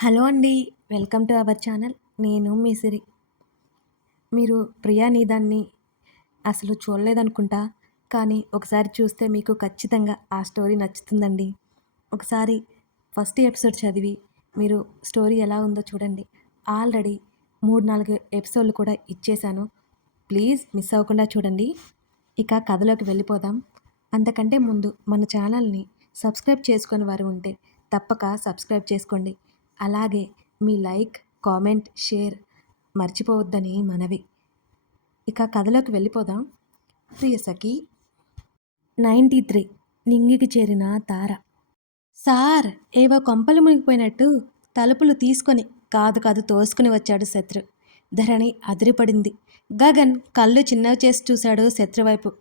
Hello అండి welcome to our channel. నేను మీ సిరి. మీరు ప్రియా నీదాన్ని అసలు చూడలేదనుకుంటా? కానీ ఒకసారి చూస్తే మీకు ఖచ్చితంగా ఆ స్టోరీ నచ్చుతుందండి. ఒకసారి ఫస్ట్ ఎపిసోడ్ చదివి మీరు స్టోరీ ఎలా ఉందో చూడండి. ఆల్రెడీ మూడు నాలుగు ఎపిసోడ్లు కూడా ఇచ్చేశాను. ప్లీజ్ మిస్ అవ్వకుండా చూడండి. ఇక కథలోకి వెళ్ళిపోదాం. అంతకంటే ముందు మన ఛానల్ని సబ్స్క్రైబ్ చేసుకుని వారు ఉంటే తప్పక సబ్స్క్రైబ్ చేసుకోండి. అలాగే మీ లైక్ కామెంట్ షేర్ మర్చిపోవద్దని మనవి. ఇక కథలోకి వెళ్ళిపోదాం. ప్రియసఖి నైంటీ త్రీ నింగికి చేరిన తార. సార్ ఏవో కొంపలు మునిగిపోయినట్టు తలుపులు తీసుకొని కాదు కాదు తోసుకుని వచ్చాడు శత్రు. ధరణి అదిరిపడింది. గగన్ కళ్ళు చిన్నవి చేసి చూశాడు శత్రువైపు.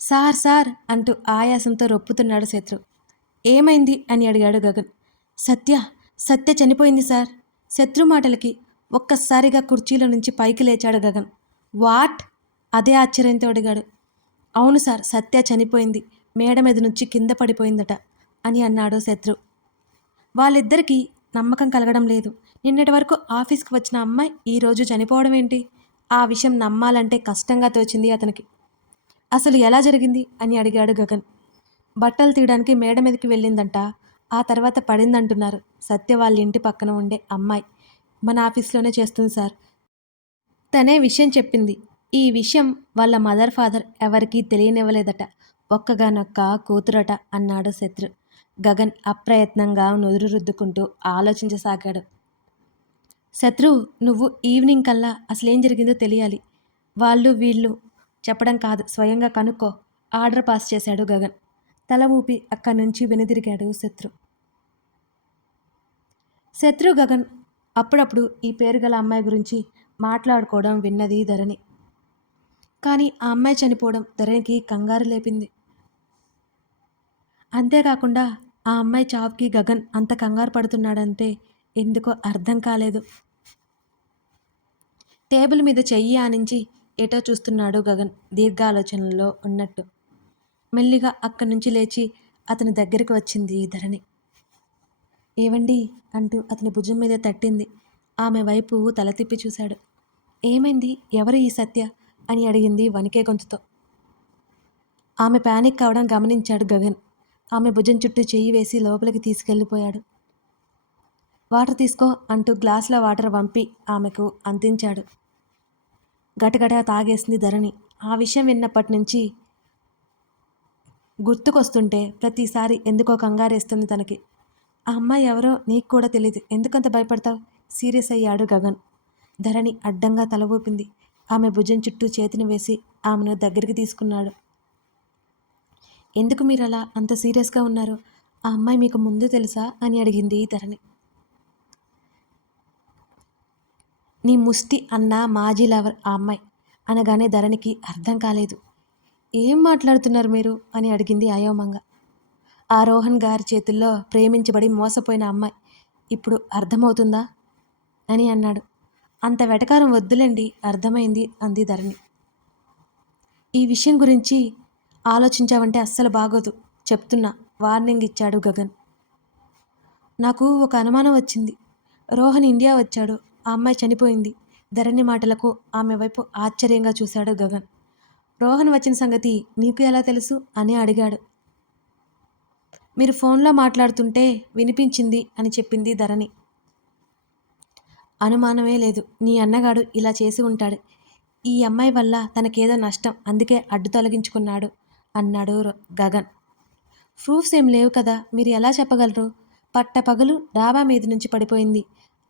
సార్ సార్ అంటూ ఆయాసంతో రొప్పుతున్నాడు శత్రు. ఏమైంది అని అడిగాడు గగన్. సత్య సత్య చనిపోయింది సార్. శత్రు మాటలకి ఒక్కసారిగా కుర్చీలో నుంచి పైకి లేచాడు గగన్. వాట్? అదే ఆశ్చర్యంతో అడిగాడు. అవును సార్ సత్య చనిపోయింది. మేడ మీద నుంచి కింద పడిపోయిందట అని అన్నాడు శత్రు. వాళ్ళిద్దరికీ నమ్మకం కలగడం లేదు. నిన్నటి వరకు ఆఫీస్కి వచ్చిన అమ్మాయి ఈరోజు చనిపోవడం ఏంటి? ఆ విషయం నమ్మాలంటే కష్టంగా తోచింది అతనికి. అసలు ఎలా జరిగింది? అని అడిగాడు గగన్. బట్టలు తీయడానికి మేడ మీదకి వెళ్ళిందంట. ఆ తర్వాత పడిందంటున్నారు. సత్య వాళ్ళ ఇంటి పక్కన ఉండే అమ్మాయి. మన ఆఫీస్లోనే చేస్తుంది సార్. తనే విషయం చెప్పింది. ఈ విషయం వాళ్ళ మదర్ ఫాదర్ ఎవరికీ తెలియనివ్వలేదట. ఒక్కగానొక్క కూతురట అన్నాడు శత్రు. గగన్ అప్రయత్నంగా నుదురు రుద్దుకుంటూ ఆలోచించసాగాడు. శత్రు నువ్వు ఈవినింగ్ కల్లా అసలేం జరిగిందో తెలియాలి. వాళ్ళు వీళ్ళు చెప్పడం కాదు. స్వయంగా కనుక్కో. ఆర్డర్ పాస్ చేశాడు గగన్. తల ఊపి అక్కడి నుంచి వెనుదిరిగాడు శత్రు. శత్రు గగన్ అప్పుడప్పుడు ఈ పేరు గల అమ్మాయి గురించి మాట్లాడుకోవడం విన్నది ధరణి. కానీ ఆ అమ్మాయి చనిపోవడం ధరణికి కంగారు లేపింది. అంతేకాకుండా ఆ అమ్మాయి చావుకి గగన్ అంత కంగారు పడుతున్నాడంటే ఎందుకో అర్థం కాలేదు. టేబుల్ మీద చెయ్యి ఆనించి ఏటో చూస్తున్నాడు గగన్ దీర్ఘ ఆలోచనలో ఉన్నట్టు. మెల్లిగా అక్కడి నుంచి లేచి అతని దగ్గరికి వచ్చింది ధరణి. ఏవండి అంటూ అతని భుజం మీద తట్టింది. ఆమె వైపు తల తిప్పి చూశాడు. ఏమైంది? ఎవరు ఈ సత్య? అని అడిగింది వణికే గొంతుతో. ఆమె ప్యానిక్ కావడం గమనించాడు గగన్. ఆమె భుజం చుట్టూ చెయ్యి వేసి లోపలికి తీసుకెళ్ళిపోయాడు. వాటర్ తీసుకో అంటూ గ్లాసులో వాటర్ పంపి ఆమెకు అందించాడు. గటగట తాగేసింది ధరణి. ఆ విషయం విన్నప్పటి నుంచి గుర్తుకొస్తుంటే ప్రతిసారి ఎందుకో కంగారేస్తుంది తనకి. ఆ అమ్మాయి ఎవరో నీకు కూడా తెలియదు ఎందుకంత భయపడతావు? సీరియస్ అయ్యాడు గగన్. ధరణి అడ్డంగా తల ఊపింది. ఆమె భుజం చుట్టూ చేతిని వేసి ఆమెను దగ్గరికి తీసుకున్నాడు. ఎందుకు మీరు అలా అంత సీరియస్గా ఉన్నారు? ఆ అమ్మాయి మీకు ముందు తెలుసా? అని అడిగింది ధరణి. నీ ముష్టి అన్న మాజీ లవర్ ఆ అమ్మాయి అనగానే ధరణికి అర్థం కాలేదు. ఏం మాట్లాడుతున్నారు మీరు? అని అడిగింది అయోమంగా ఆ రోహన్ గారి చేతుల్లో ప్రేమించబడి మోసపోయిన అమ్మాయి. ఇప్పుడు అర్థమవుతుందా? అని అన్నాడు. అంత వెటకారం వద్దులేండి అర్థమైంది అంది ధరణి. ఈ విషయం గురించి ఆలోచించావంటే అస్సలు బాగోదు చెప్తున్నా వార్నింగ్ ఇచ్చాడు గగన్. నాకు ఒక అనుమానం వచ్చింది. రోహన్ ఇండియా వచ్చాడు ఆ అమ్మాయి చనిపోయింది. ధరణి మాటలకు ఆమె వైపు ఆశ్చర్యంగా చూశాడు గగన్. రోహన్ వచ్చిన సంగతి నీకు ఎలా తెలుసు? అని అడిగాడు. మీరు ఫోన్లో మాట్లాడుతుంటే వినిపించింది అని చెప్పింది ధరణి. అనుమానమే లేదు. నీ అన్నగాడు ఇలా చేసి ఉంటాడు. ఈ అమ్మాయి వల్ల తనకేదో నష్టం. అందుకే అడ్డు తొలగించుకున్నాడు అన్నాడు గగన్. ప్రూఫ్స్ ఏం లేవు కదా. మీరు ఎలా చెప్పగలరు? పట్టపగలు డాబా మీద నుంచి పడిపోయింది.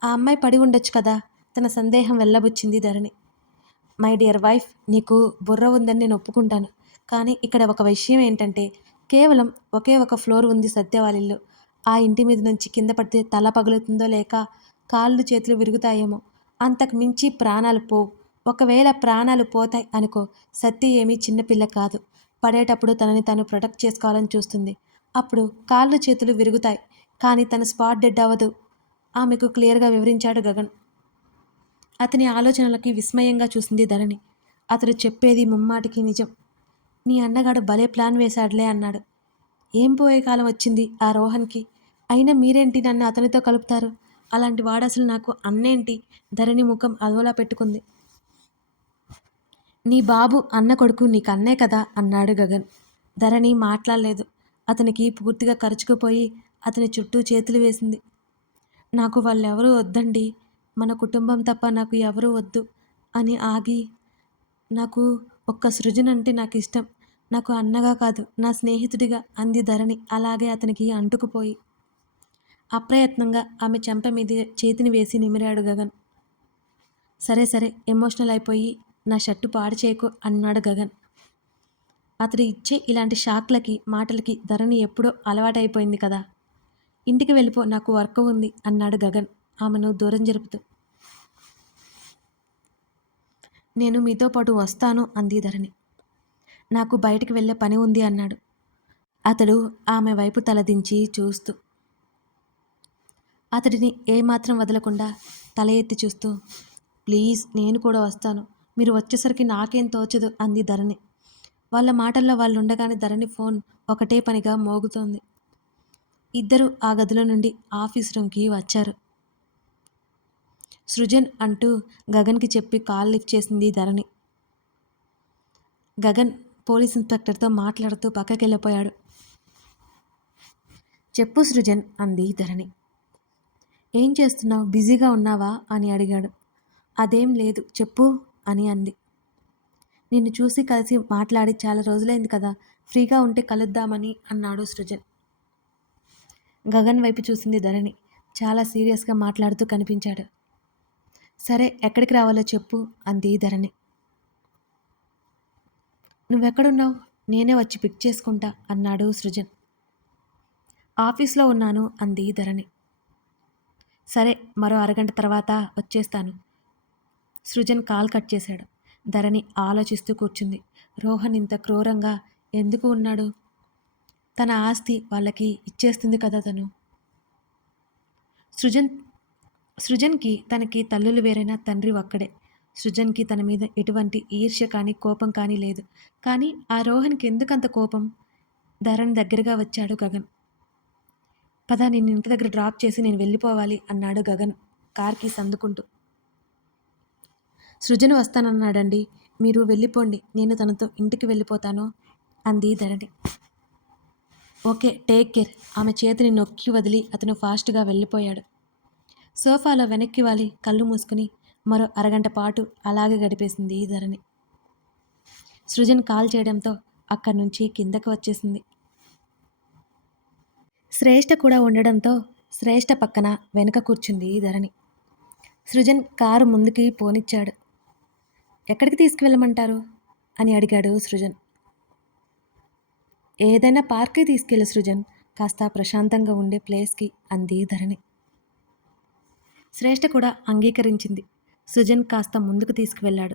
ఆ అమ్మాయి పడి ఉండొచ్చు కదా? తన సందేహం వెళ్ళబుచ్చింది ధరణి. మై డియర్ వైఫ్ నీకు బుర్ర ఉందని నేను ఒప్పుకుంటాను. కానీ ఇక్కడ ఒక విషయం ఏంటంటే కేవలం ఒకే ఒక ఫ్లోర్ ఉంది సత్యవాలిల్లు. ఆ ఇంటి మీద నుంచి కింద పడితే తల పగులుతుందో లేక కాళ్ళు చేతులు విరుగుతాయేమో. అంతకు మించి ప్రాణాలు పోవు. ఒకవేళ ప్రాణాలు పోతాయి అనుకో సత్య ఏమీ చిన్నపిల్ల కాదు. పడేటప్పుడు తనని తను ప్రొటెక్ట్ చేసుకోవాలని చూస్తుంది. అప్పుడు కాళ్ళు చేతులు విరుగుతాయి. కానీ తన స్పాట్ డెడ్ అవ్వదు. ఆమెకు క్లియర్గా వివరించాడు గగన్. అతని ఆలోచనలకి విస్మయంగా చూసింది ధరణి. అతడు చెప్పేది ముమ్మాటికి నిజం. నీ అన్నగాడు భలే ప్లాన్ వేశాడులే అన్నాడు. ఏం పోయే కాలం వచ్చింది ఆ రోహన్కి? అయినా మీరేంటి నన్ను అతనితో కలుపుతారు? అలాంటి వాడు అసలు నాకు అన్నేంటి? ధరణి ముఖం అదోలా పెట్టుకుంది. నీ బాబు అన్న కొడుకు నీకు అన్నే కదా? అన్నాడు గగన్. ధరణి మాట్లాడలేదు. అతనికి పూర్తిగా ఖర్చుకుపోయి అతని చుట్టూ చేతులు వేసింది. నాకు వాళ్ళెవరూ వద్దండి. మన కుటుంబం తప్ప నాకు ఎవరూ వద్దు అని ఆగి నాకు ఒక్క సృజన్ అంటే నాకు ఇష్టం నాకు అన్నగా కాదు నా స్నేహితుడిగా అంది ధరణి అలాగే అతనికి అంటుకుపోయి. అప్రయత్నంగా ఆమె చెంప మీద చేతిని వేసి నిమిరాడు గగన్. సరే సరే ఎమోషనల్ అయిపోయి నా షర్టు పాడు చేయకు అన్నాడు గగన్. అతడు ఇచ్చే ఇలాంటి షాక్లకి మాటలకి ధరణి ఎప్పుడో అలవాటైపోయింది కదా. ఇంటికి వెళ్ళిపో నాకు వర్క్ ఉంది అన్నాడు గగన్ ఆమెను దూరం జరుపుతూ. నేను మీతో పాటు వస్తాను అంది ధరణి. నాకు బయటికి వెళ్ళే పని ఉంది అన్నాడు. అతడు ఆమె వైపు తలదించి చూస్తూ. అతడిని ఏమాత్రం వదలకుండా తల ఎత్తి చూస్తూ ప్లీజ్ నేను కూడా వస్తాను. మీరు వచ్చేసరికి నాకేం తోచదు అంది ధరణి. వాళ్ళ మాటల్లో వాళ్ళు ఉండగానే ధరణి ఫోన్ ఒకటే పనిగా మోగుతోంది. ఇద్దరు ఆ గదిలో నుండి ఆఫీస్ రూమ్కి వచ్చారు. సృజన్ అంటూ గగన్కి చెప్పి కాల్ లిఫ్ట్ చేసింది ధరణి. గగన్ పోలీస్ ఇన్స్పెక్టర్తో మాట్లాడుతూ పక్కకి వెళ్ళిపోయాడు చెప్పు సృజన్ అంది ధరణి. ఏం చేస్తున్నావు? బిజీగా ఉన్నావా? అని అడిగాడు. అదేం లేదు చెప్పు అని అంది. నిన్ను చూసి కలిసి మాట్లాడి చాలా రోజులైంది కదా ఫ్రీగా ఉంటే కలుద్దామని అన్నాడు సృజన్. గగన్ వైపు చూసింది ధరణి. చాలా సీరియస్గా మాట్లాడుతూ కనిపించాడు. సరే ఎక్కడికి రావాలో చెప్పు అంది ధరణి. నువ్వెక్కడున్నావు? నేనే వచ్చి పిక్ చేసుకుంటా అన్నాడు సృజన్. ఆఫీస్లో ఉన్నాను అంది ధరణి. సరే మరో అరగంట తర్వాత వచ్చేస్తాను. సృజన్ కాల్ కట్ చేశాడు. ధరణి ఆలోచిస్తూ కూర్చుంది. రోహన్ ఇంత క్రూరంగా ఎందుకు ఉన్నాడు? తన ఆస్తి వాళ్ళకి ఇచ్చేస్తుంది కదా తను. సృజన్ సృజన్కి తనకి తల్లులు వేరైన తండ్రి ఒక్కడే. సృజన్కి తన మీద ఎటువంటి ఈర్ష్య కానీ కోపం కానీ లేదు. కానీ ఆ రోహన్కి ఎందుకంత కోపం? ధరణ్ దగ్గరగా వచ్చాడు గగన్. పద నేను ఇంటి దగ్గర డ్రాప్ చేసి నేను వెళ్ళిపోవాలి అన్నాడు గగన్ కార్కి సందుకుంటూ సృజన్ వస్తానన్నాడండి. మీరు వెళ్ళిపోండి. నేను తనతో ఇంటికి వెళ్ళిపోతాను అంది ధరణి. Okay take care. ఆమె చేతిని నొక్కి వదిలి అతను ఫాస్ట్గా వెళ్ళిపోయాడు. సోఫాలో వెనక్కి వాలి కళ్ళు మూసుకుని. మరో అరగంట పాటు అలాగే గడిపేసింది ఈ ధరణి. సృజన్ కాల్ చేయడంతో అక్కడి నుంచి కిందకు వచ్చేసింది. శ్రేష్ఠ కూడా ఉండడంతో శ్రేష్ఠ పక్కన వెనక కూర్చుంది ఈ ధరణి. సృజన్ కారు ముందుకి పోనిచ్చాడు. ఎక్కడికి తీసుకువెళ్ళమంటారు? అని అడిగాడు సృజన్. ఏదైనా పార్క్కి తీసుకెళ్ళి సృజన్. కాస్త ప్రశాంతంగా ఉండే ప్లేస్కి అంది ధరణి. శ్రేష్ఠ కూడా అంగీకరించింది. సుజన్ కాస్త ముందుకు తీసుకువెళ్ళాడు.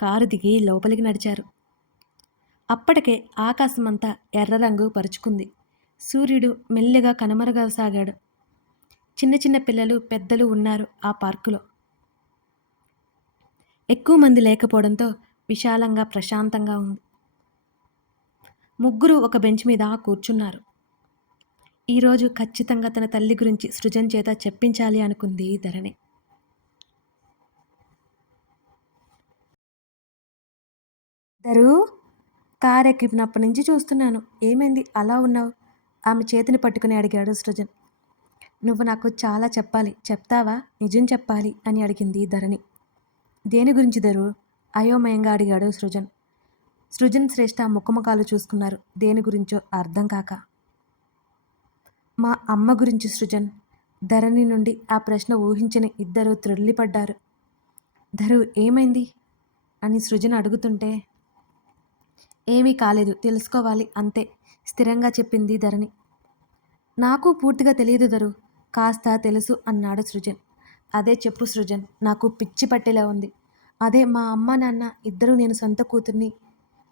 కారు దిగి లోపలికి నడిచారు. అప్పటికే ఆకాశమంతా ఎర్ర రంగు పరుచుకుంది. సూర్యుడు మెల్లిగా కనుమరుగసాగాడు చిన్న చిన్న పిల్లలు పెద్దలు ఉన్నారు ఆ పార్కులో. ఎక్కువ మంది లేకపోవడంతో విశాలంగా ప్రశాంతంగా ఉంది. ముగ్గురు ఒక బెంచ్ మీద కూర్చున్నారు. ఈరోజు ఖచ్చితంగా తన తల్లి గురించి సృజన్ చేత చెప్పించాలి అనుకుంది ధరణి. ధరు కార్ ఎక్కినప్పటి నుంచి చూస్తున్నాను. ఏమైంది? అలా ఉన్నావు? ఆమె చేతిని పట్టుకుని అడిగాడు సృజన్. నువ్వు నాకు చాలా చెప్పాలి. చెప్తావా? నిజం చెప్పాలి అని అడిగింది ధరణి. దేని గురించి ధరు? అయోమయంగా అడిగాడు సృజన్. సృజన్ శ్రేష్ఠ ముఖముఖాలు చూసుకున్నారు. దేని గురించో అర్థం కాక. మా అమ్మ గురించి సృజన్. ధరణి నుండి ఆ ప్రశ్న ఊహించని ఇద్దరు త్రొల్లిపడ్డారు. ధరు ఏమైంది? అని సృజన్ అడుగుతుంటే ఏమీ కాలేదు తెలుసుకోవాలి అంతే స్థిరంగా చెప్పింది ధరణి. నాకు పూర్తిగా తెలియదు ధరు కాస్త తెలుసు అన్నాడు సృజన్. అదే చెప్పు సృజన్ నాకు పిచ్చి పట్టేలా ఉంది. అదే మా అమ్మ నాన్న ఇద్దరు నేను సొంత కూతుర్ని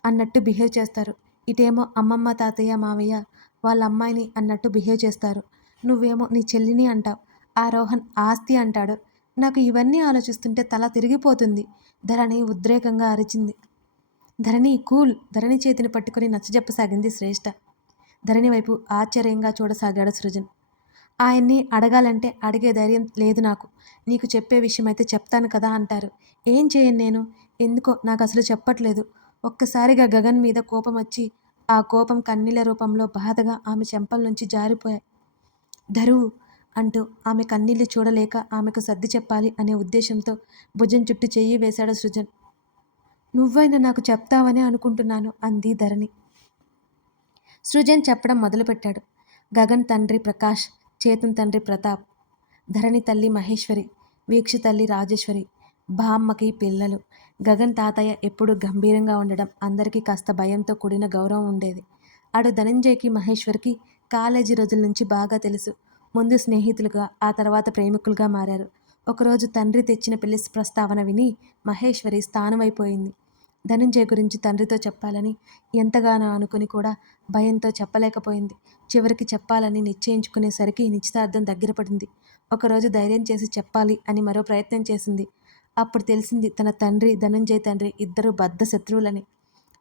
అన్నట్టు బిహేవ్ చేస్తారు. ఇటేమో అమ్మమ్మ తాతయ్య మావయ్య వాళ్ళ అమ్మాయిని అన్నట్టు బిహేవ్ చేస్తారు. నువ్వేమో నీ చెల్లిని అంటావు. ఆ రోహన్ ఆస్తి అంటాడు. నాకు ఇవన్నీ ఆలోచిస్తుంటే తల తిరిగిపోతుంది. ధరణి ఉద్రేకంగా అరిచింది. ధరణి కూల్. ధరణి చేతిని పట్టుకుని నచ్చజెప్పసాగింది శ్రేష్ఠ ధరణి వైపు ఆశ్చర్యంగా చూడసాగాడు సృజన్. ఆయన్ని అడగాలంటే అడిగే ధైర్యం లేదు నాకు. నీకు చెప్పే విషయం అయితే చెప్తాను కదా అంటారు. ఏం చేయను నేను? ఎందుకో నాకు అసలు చెప్పట్లేదు. ఒక్కసారిగా గగన్ మీద కోపం వచ్చి ఆ కోపం కన్నీల రూపంలో బాధగా ఆమె చెంపల నుంచి జారిపోయాయి. ధరువు అంటూ ఆమె కన్నీళ్ళు చూడలేక ఆమెకు సర్ది చెప్పాలి అనే ఉద్దేశంతో భుజం చుట్టూ చెయ్యి వేశాడు సృజన్. నువ్వైనా నాకు చెప్తావనే అనుకుంటున్నాను అంది ధరణి. సృజన్ చెప్పడం మొదలుపెట్టాడు. గగన్ తండ్రి ప్రకాష్ చేతన్ తండ్రి ప్రతాప్ ధరణి తల్లి మహేశ్వరి వీక్ష తల్లి రాజేశ్వరి బామ్మకి పిల్లలు గగన్ తాతయ్య ఎప్పుడు గంభీరంగా ఉండడం అందరికీ కాస్త భయంతో కూడిన గౌరవం ఉండేది. ఆడు ధనంజయ్కి మహేశ్వర్కి కాలేజీ రోజుల నుంచి బాగా తెలుసు. ముందు స్నేహితులుగా ఆ తర్వాత ప్రేమికులుగా మారారు. ఒకరోజు తండ్రి తెచ్చిన పెళ్ళి ప్రస్తావన విని మహేశ్వరి స్థానమైపోయింది. ధనంజయ్ గురించి తండ్రితో చెప్పాలని ఎంతగానో అనుకుని కూడా భయంతో చెప్పలేకపోయింది. చివరికి చెప్పాలని నిశ్చయించుకునేసరికి నిశ్చితార్థం దగ్గర పడింది. ఒకరోజు ధైర్యం చేసి చెప్పాలి అని మరో ప్రయత్నం చేసింది. అప్పుడు తెలిసింది తన తండ్రి ధనంజయ్ తండ్రి ఇద్దరు బద్ధ శత్రువులని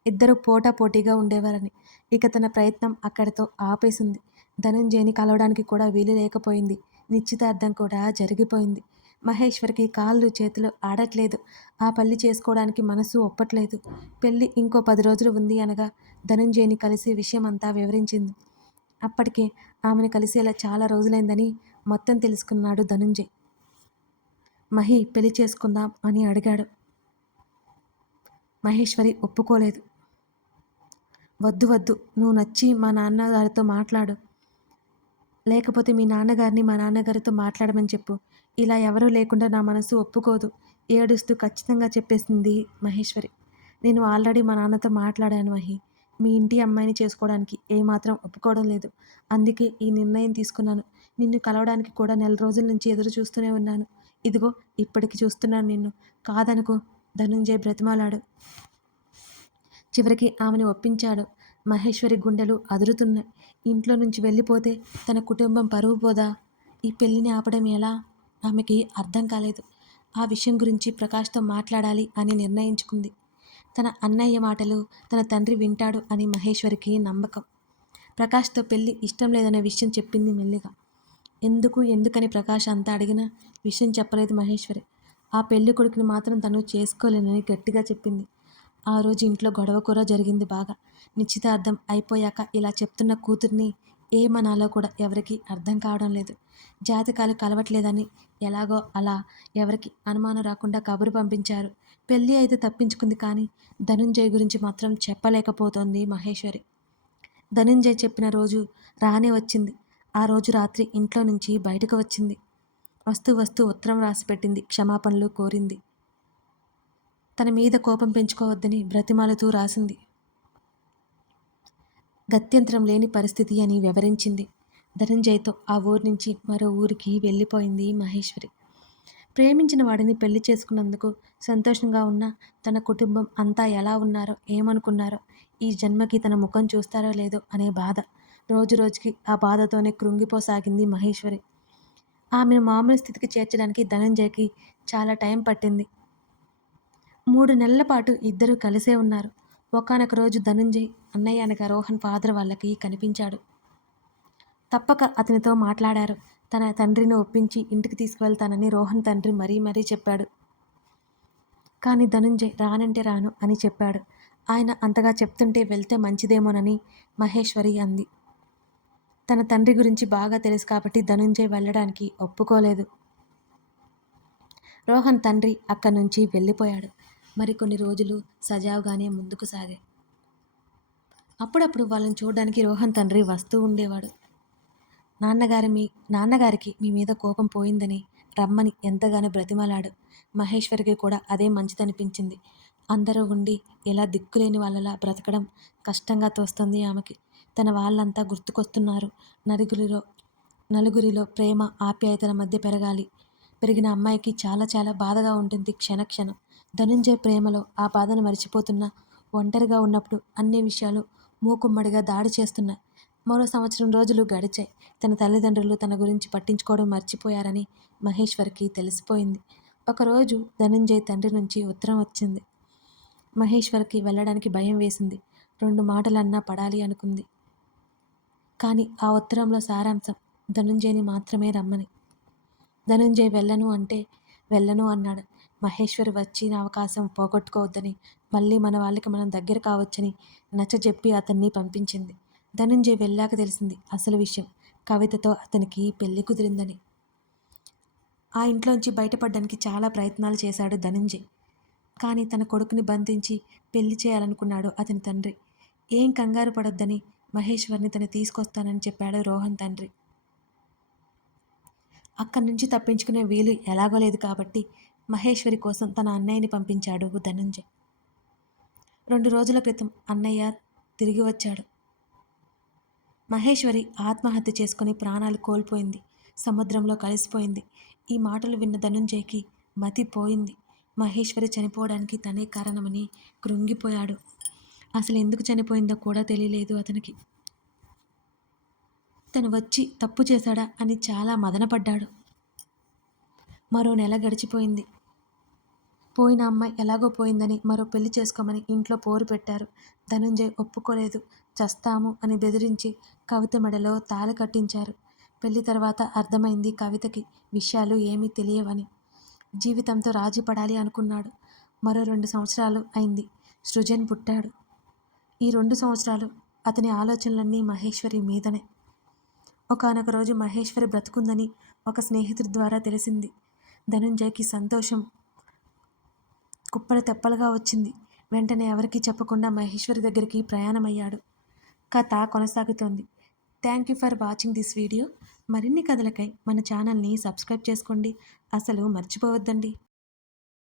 ఇద్దరు పోటా పోటీగా ఉండేవారని. ఇక తన ప్రయత్నం అక్కడితో ఆపేసింది. ధనంజయ్ని కలవడానికి కూడా వీలు లేకపోయింది. నిశ్చితార్థం కూడా జరిగిపోయింది. మహేశ్వర్కి కాళ్ళు చేతులు ఆడట్లేదు. ఆ పల్లి చేసుకోవడానికి మనసు ఒప్పట్లేదు. పెళ్ళి ఇంకో పది రోజులు ఉంది అనగా ధనంజయ్ని కలిసి విషయం అంతా వివరించింది. అప్పటికే ఆమెను కలిసేలా చాలా రోజులైందని మొత్తం తెలుసుకున్నాడు ధనుంజయ్. మహి పెళ్ళి చేసుకుందాం అని అడిగాడు. మహేశ్వరి ఒప్పుకోలేదు. వద్దు వద్దు నువ్వు నచ్చి మా నాన్నగారితో మాట్లాడు. లేకపోతే మీ నాన్నగారిని మా నాన్నగారితో మాట్లాడమని చెప్పు. ఇలా ఎవరూ లేకుండా నా మనసు ఒప్పుకోదు. ఏడుస్తూ ఖచ్చితంగా చెప్పేసింది మహేశ్వరి. నేను ఆల్రెడీ మా నాన్నతో మాట్లాడాను మహి. మీ ఇంటి అమ్మాయిని చేసుకోవడానికి ఏమాత్రం ఒప్పుకోవడం లేదు. అందుకే ఈ నిర్ణయం తీసుకున్నాను. నిన్ను కలవడానికి కూడా నెల రోజుల నుంచి ఎదురు చూస్తూనే ఉన్నాను. ఇదిగో ఇప్పటికి చూస్తున్నాను నిన్ను. కాదనుకో ధనుంజయ్ బ్రతిమాలాడు. చివరికి ఆమెను ఒప్పించాడు. మహేశ్వరి గుండెలు అదురుతున్నాయి. ఇంట్లో నుంచి వెళ్ళిపోతే తన కుటుంబం పరువు పోదా? ఈ పెళ్ళిని ఆపడం ఎలా? ఆమెకి అర్థం కాలేదు. ఆ విషయం గురించి ప్రకాష్తో మాట్లాడాలి అని నిర్ణయించుకుంది. తన అన్నయ్య మాటలు తన తండ్రి వింటాడు అని మహేశ్వరికి నమ్మకం. ప్రకాష్తో పెళ్ళి ఇష్టం లేదనే విషయం చెప్పింది మెల్లిగా. ఎందుకు ఎందుకని ప్రకాష్ అంతా అడిగినా విషయం చెప్పలేదు మహేశ్వరి. ఆ పెళ్ళి కొడుకుని మాత్రం తను చేసుకోలేనని గట్టిగా చెప్పింది. ఆ రోజు ఇంట్లో గొడవ కూర జరిగింది బాగా. నిశ్చితార్థం అయిపోయాక ఇలా చెప్తున్న కూతుర్ని ఏమనాలో కూడా ఎవరికి అర్థం కావడం లేదు. జాతకాలు కలవట్లేదని ఎలాగో అలా ఎవరికి అనుమానం రాకుండా కబురు పంపించారు. పెళ్ళి అయితే తప్పించుకుంది కానీ ధనుంజయ్ గురించి మాత్రం చెప్పలేకపోతోంది మహేశ్వరి. ధనుంజయ్ చెప్పిన రోజు రానే వచ్చింది. ఆ రోజు రాత్రి ఇంట్లో నుంచి బయటకు వచ్చింది. వస్తూ వస్తూ ఉత్తరం రాసి పెట్టింది క్షమాపణలు కోరింది. తన మీద కోపం పెంచుకోవద్దని బ్రతిమాలుతూ రాసింది. గత్యంతరం లేని పరిస్థితి అని వివరించింది. ధనంజయ్తో ఆ ఊరి నుంచి మరో ఊరికి వెళ్ళిపోయింది మహేశ్వరి. ప్రేమించిన వాడిని పెళ్ళి చేసుకున్నందుకు సంతోషంగా ఉన్న తన కుటుంబం అంతా ఎలా ఉన్నారో ఏమనుకున్నారో ఈ జన్మకి తన ముఖం చూస్తారో లేదో అనే బాధ రోజు రోజుకి ఆ బాధతోనే కృంగిపోసాగింది మహేశ్వరి. ఆమెను మామూలు స్థితికి చేర్చడానికి ధనంజయ్కి చాలా టైం పట్టింది. మూడు నెలల పాటు ఇద్దరూ కలిసే ఉన్నారు. ఒకనొక రోజు ధనుంజయ్ అన్నయ్య అనగా రోహన్ ఫాదర్ వాళ్ళకి కనిపించాడు. తప్పక అతనితో మాట్లాడారు. తన తండ్రిని ఒప్పించి ఇంటికి తీసుకువెళ్తానని రోహన్ తండ్రి మరీ మరీ చెప్పాడు. కానీ ధనుంజయ్ రానంటే రాను అని చెప్పాడు. ఆయన అంతగా చెప్తుంటే వెళ్తే మంచిదేమోనని మహేశ్వరి అంది. తన తండ్రి గురించి బాగా తెలుసు కాబట్టి ధనుంజయ్ వెళ్ళడానికి ఒప్పుకోలేదు. రోహన్ తండ్రి అక్కడి నుంచి వెళ్ళిపోయాడు. మరికొన్ని రోజులు సజావుగానే ముందుకు సాగాయి అప్పుడప్పుడు వాళ్ళని చూడడానికి రోహన్ తండ్రి వస్తూ ఉండేవాడు. నాన్నగారి మీ నాన్నగారికి మీ మీద కోపం పోయిందని రమ్మని ఎంతగానో బ్రతిమలాడు. మహేశ్వరికి కూడా అదే మంచిదనిపించింది. అందరూ ఉండి ఇలా దిక్కులేని వాళ్ళలా బ్రతకడం కష్టంగా తోస్తుంది ఆమెకి. తన వాళ్ళంతా గుర్తుకొస్తున్నారు. నలుగురిలో నలుగురిలో ప్రేమ ఆప్యాయతల మధ్య పెరగాలి. పెరిగిన అమ్మాయికి చాలా చాలా బాధగా ఉంటుంది క్షణక్షణం ధనుంజయ ప్రేమలో ఆ బాధను మర్చిపోతున్న ఒంటరిగా ఉన్నప్పుడు అన్ని విషయాలు మూకుమ్మడిగా దాడి చేస్తున్నాయి మరో సంవత్సరం రోజులు గడిచాయి. తన తల్లిదండ్రులు తన గురించి పట్టించుకోవడం మర్చిపోయారని మహేశ్వర్కి తెలిసిపోయింది. ఒకరోజు ధనుంజయ్ తండ్రి నుంచి ఉత్తరం వచ్చింది. మహేశ్వర్కి వెళ్ళడానికి భయం వేసింది. రెండు మాటలన్నా పడాలి అనుకుంది. కానీ ఆ ఉత్తరంలో సారాంశం ధనుంజయని మాత్రమే రమ్మని. ధనుంజయ్ వెళ్ళను అంటే వెళ్ళను అన్నాడు. మహేశ్వరి వచ్చిన అవకాశం పోగొట్టుకోవద్దని మళ్ళీ మన వాళ్ళకి మనం దగ్గర కావచ్చని నచ్చజెప్పి అతన్ని పంపించింది. ధనుంజయ్ వెళ్ళాక తెలిసింది అసలు విషయం. కవితతో అతనికి పెళ్ళి కుదిరిందని. ఆ ఇంట్లోంచి బయటపడడానికి చాలా ప్రయత్నాలు చేశాడు ధనుంజయ్. కానీ తన కొడుకుని బంధించి పెళ్ళి చేయాలనుకున్నాడు అతని తండ్రి. ఏం కంగారు పడొద్దని మహేశ్వర్ని తను తీసుకొస్తానని చెప్పాడు రోహన్ తండ్రి. అక్కడి నుంచి తప్పించుకునే వీలు ఎలాగో లేదు కాబట్టి మహేశ్వరి కోసం తన అన్నయ్యని పంపించాడు ధనంజయ్. రెండు రోజుల క్రితం అన్నయ్య తిరిగి వచ్చాడు. మహేశ్వరి ఆత్మహత్య చేసుకుని ప్రాణాలు కోల్పోయింది. సముద్రంలో కలిసిపోయింది. ఈ మాటలు విన్న ధనుంజయ్కి మతి పోయింది. మహేశ్వరి చనిపోవడానికి తనే కారణమని కృంగిపోయాడు. అసలు ఎందుకు చనిపోయిందో కూడా తెలియలేదు అతనికి. తను వచ్చి తప్పు చేశాడా అని చాలా మదనపడ్డాడు. మరో నెల గడిచిపోయింది. పోయిన అమ్మాయి ఎలాగో పోయిందని మరో పెళ్ళి చేసుకోమని ఇంట్లో పోరు పెట్టారు. ధనుంజయ్ ఒప్పుకోలేదు. చస్తాము అని బెదిరించి కవిత మెడలో తాళి కట్టించారు. పెళ్ళి తర్వాత అర్థమైంది కవితకి విషయాలు ఏమీ తెలియవని. జీవితంతో రాజీ పడాలి అనుకున్నాడు. మరో రెండు సంవత్సరాలు అయింది. సృజన్ పుట్టాడు. ఈ రెండు సంవత్సరాలు అతని ఆలోచనలన్నీ మహేశ్వరి మీదనే. ఒకానొక రోజు మహేశ్వరి బ్రతుకుందని ఒక స్నేహితుడి ద్వారా తెలిసింది. ధనుంజయ్కి సంతోషం కుప్పలు తెప్పలుగా వచ్చింది. వెంటనే ఎవరికీ చెప్పకుండా మహేశ్వరి దగ్గరికి ప్రయాణమయ్యాడు. కథ కొనసాగుతోంది. Thank you for watching this video. మరిన్ని కథలకై మన ఛానల్ని సబ్స్క్రైబ్ చేసుకోండి. అసలు మర్చిపోవద్దండి.